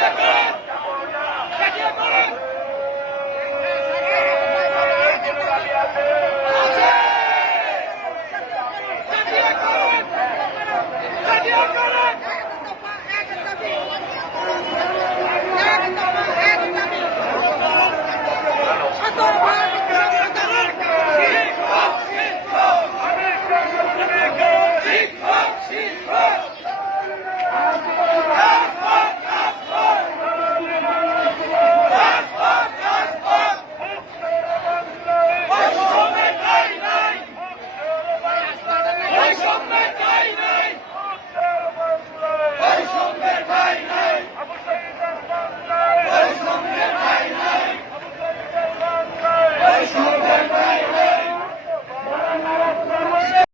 Come on!